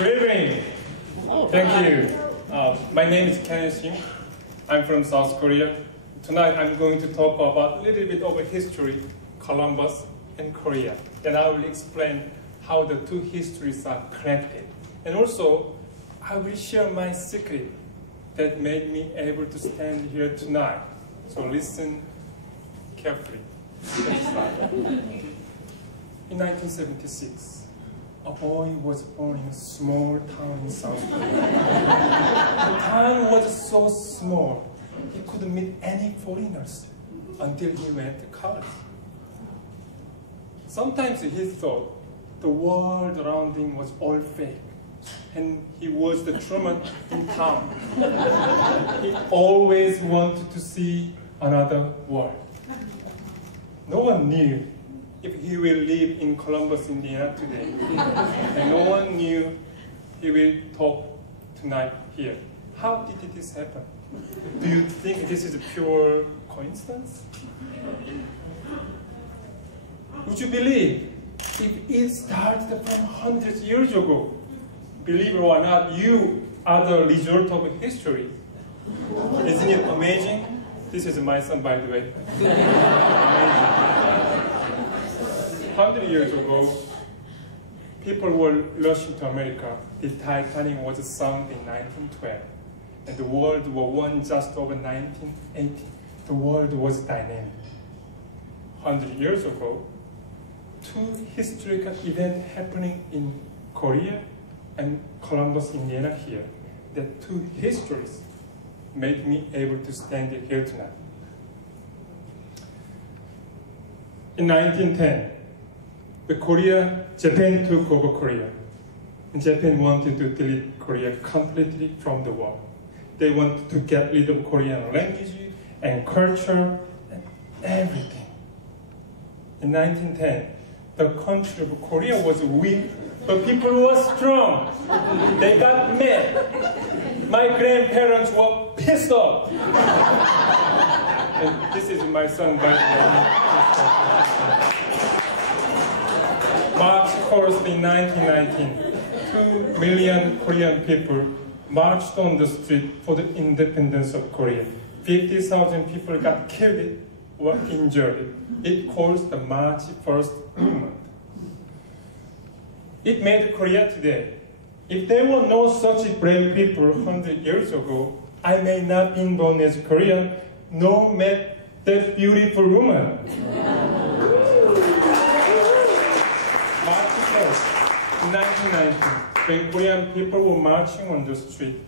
Good evening. Thank you. My name is Shim. I'm from South Korea. Tonight I'm going to talk about a little bit of history, Columbus and Korea. Then I will explain how the two histories are connected. And also, I will share my secret that made me able to stand here tonight. So listen carefully. Let's start. In 1976, a boy was born in a small town in South Korea. The town was so small, he couldn't meet any foreigners until he went to college. Sometimes he thought the world around him was all fake, and he was the Truman in town. He always wanted to see another world. No one knew if he will live in Columbus, Indiana today. And no one knew he will talk tonight here. How did this happen? Do you think this is a pure coincidence? Would you believe if it started from hundreds of years ago? Believe it or not, you are the result of history. Isn't it amazing? This is my son, by the way. 100 years ago, people were rushing to America. The Titanic was sunk in 1912, and the World War I just over 1918. The world was dynamic. 100 years ago, two historical events happening in Korea and Columbus, Indiana here. The two histories made me able to stand here tonight. In 1910, Japan took over Korea. And Japan wanted to delete Korea completely from the world. They wanted to get rid of Korean language and culture and everything. In 1910, the country of Korea was weak, but people were strong. They got mad. My grandparents were pissed off. And this is my son, by the way. March 4th in 1919, 2 million Korean people marched on the street for the independence of Korea. 50,000 people got killed or injured. It caused the March 1st movement. It made Korea today. If there were no such brave people 100 years ago, I may not be born as Korean, nor met that beautiful woman. In 1990, when Korean people were marching on the street,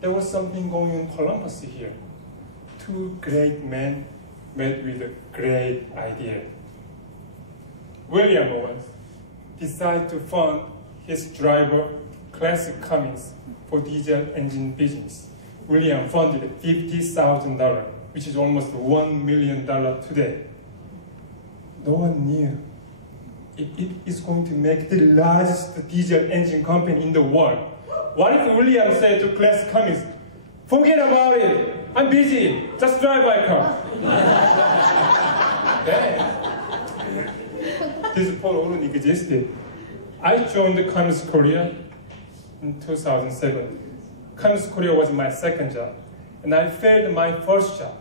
there was something going on in Columbus here. Two great men met with a great idea. William Owens decided to fund his driver, Classic Cummins, for diesel engine business. William funded $50,000, which is almost $1 million today. No one knew it is going to make the largest diesel engine company in the world. What if William said to Classic Cummins, forget about it, I'm busy, just drive my car. Then, this poll only existed. I joined Cummins Korea in 2007. Cummins Korea was my second job, and I failed my first job.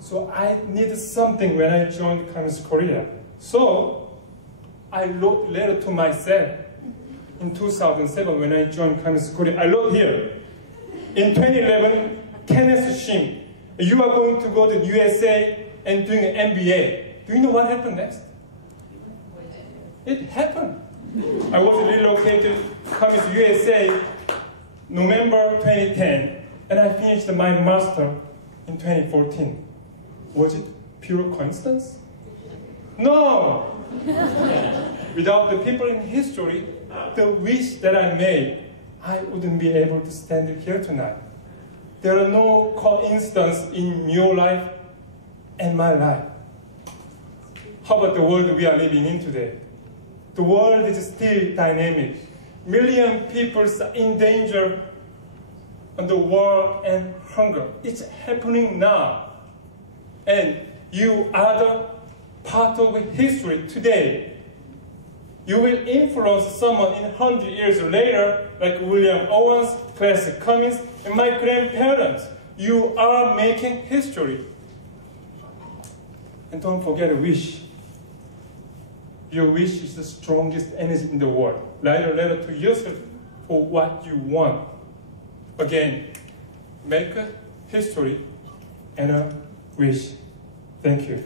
So I needed something when I joined Cummins Korea. So I wrote a letter to myself in 2007 when I joined Cummins Korea. I wrote here, in 2011, Kenneth Shim, you are going to go to USA and doing an MBA. Do you know what happened next? It happened. I was relocated to Cummins USA November 2010, and I finished my master in 2014. Was it pure coincidence? No! Without the people in history, the wish that I made, I wouldn't be able to stand here tonight. There are no coincidences in your life and my life. How about the world we are living in today? The world is still dynamic. Million people are in danger on the war and hunger. It's happening now. And you are the part of history today. You will influence someone in 100 years later, like William Owens, Classic Cummings, and my grandparents. You are making history. And don't forget a wish. Your wish is the strongest energy in the world. Write a letter to yourself for what you want. Again, make a history and a wish. Thank you.